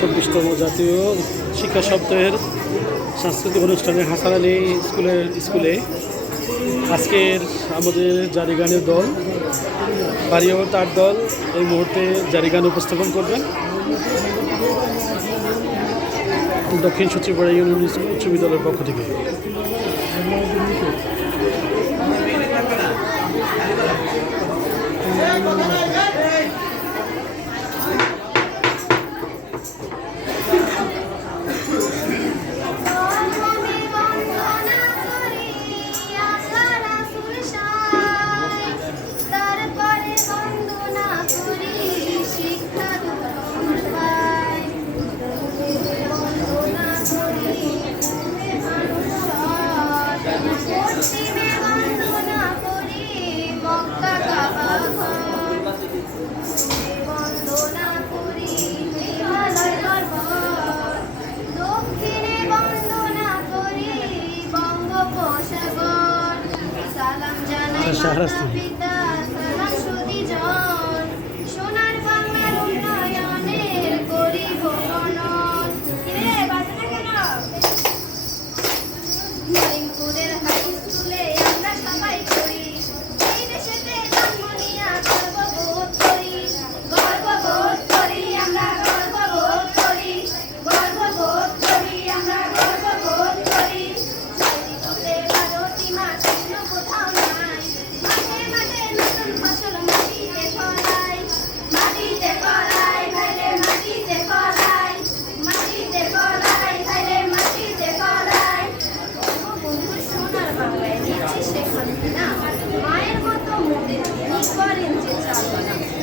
চব্বিশতম জাতীয় শিক্ষা সপ্তাহের সাংস্কৃতিক অনুষ্ঠানে হাসান আলী স্কুলের স্কুলে আজকের আমাদের জারি গানের দল বাড়িও তার দল এই মুহূর্তে জারি গান উপস্থাপন করবেন দক্ষিণ সচিবপাড়া ইউনিয়ন উচ্চ বিদ্যালয়ের পক্ষ থেকে Hey, Şahresli. 두가리인지 잘.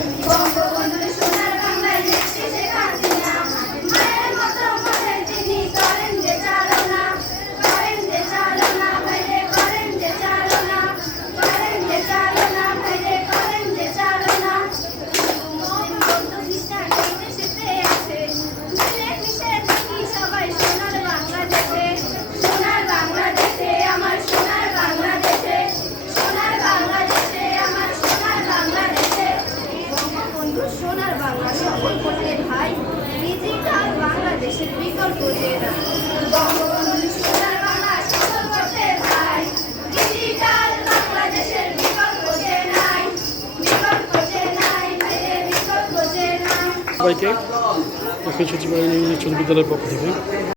সোনার বাংলা সফল করতে ভাই নিজেকে বাংলাদেশের বিকল্প দিয়ে না সবাইকে দক্ষিণ সচিবালয় নিম্ন বিদ্যালয়ের পক্ষ থেকে।